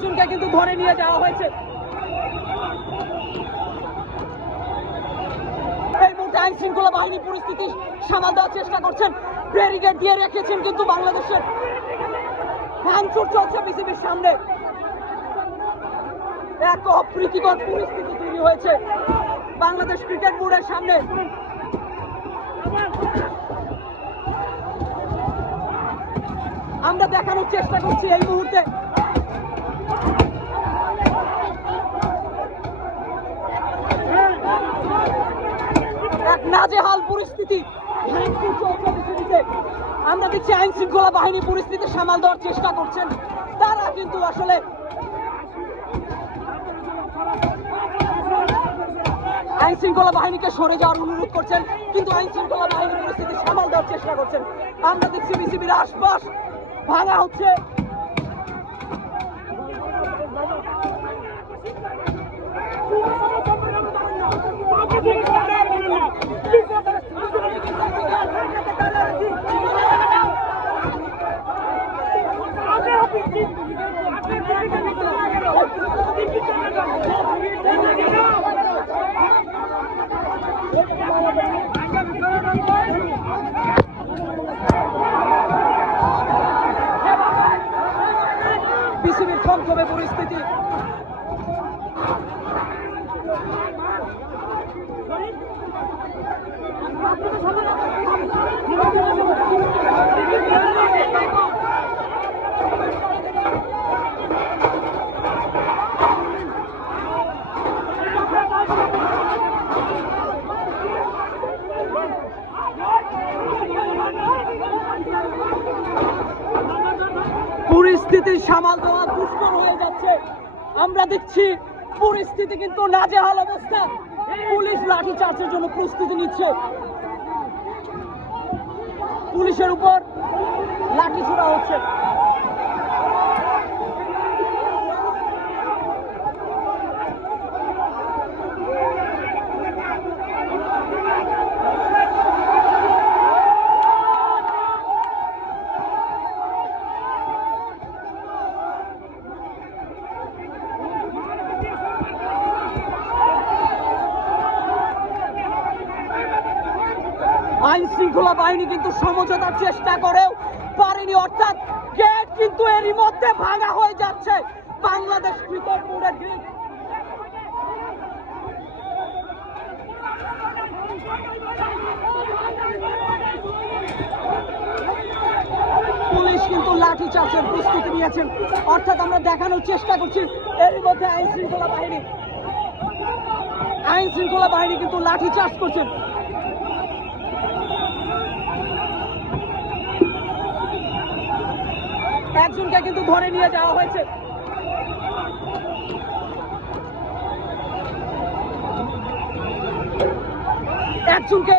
একজনকে কিন্তু ধরে নিয়ে যাওয়া হয়েছে। এই মুহূর্তে আইন শৃঙ্খলা বাহিনী পরিস্থিতি সামাল দেওয়ার চেষ্টা করছেন। ব্যারিকেড দিয়ে রেখেছেন কিন্তু বাংলাদেশের ভাঙচুর চলছে বিসিবির সামনে। এক অপ্রীতিকর পরিস্থিতি তৈরি হয়েছে বাংলাদেশ ক্রিকেট বোর্ডের সামনে। আমরা দেখানোর চেষ্টা করছি এই মুহূর্তে। নাজেহাল পরিস্থিতি। আমরা দেখছি আইন শৃঙ্খলা বাহিনী পরিস্থিতি সামাল দেওয়ার চেষ্টা করছেন। তারা কিন্তু আসলে আইন শৃঙ্খলা বাহিনীকে সরে যাওয়ার অনুরোধ করছেন, কিন্তু আইন শৃঙ্খলা বাহিনী পরিস্থিতি সামাল দেওয়ার চেষ্টা করছেন। আমরা দেখছি বিসিবির আশপাশ ভাঙা হচ্ছে। বিসিবির থমথমে পরিস্থিতি পরিস্থিতি সামাল দেওয়া দুষ্কর হয়ে যাচ্ছে। আমরা দেখছি পরিস্থিতি কিন্তু নাজেহাল অবস্থা। পুলিশ লাঠি চার্জের জন্য প্রস্তুতি নিচ্ছে। পুলিশের উপর লাঠি ছোড়া হচ্ছে। আইন শৃঙ্খলা বাহিনী কিন্তু সমঝোতার চেষ্টা করেও পারেনি, অর্থাৎ গেট কিন্তু এরই মধ্যে ভাঙা হয়ে যাচ্ছে। বাংলাদেশ ক্রিকেট পুলিশ কিন্তু লাঠি চার্জের প্রস্তুতি নিয়েছেন। অর্থাৎ আমরা দেখানোর চেষ্টা করছি, এরই মধ্যে আইন শৃঙ্খলা বাহিনী। আইন শৃঙ্খলা বাহিনী কিন্তু লাঠি চার্জ করছেন। একজনকে কিন্তু ধরে নিয়ে যাওয়া হয়েছে। একজনকে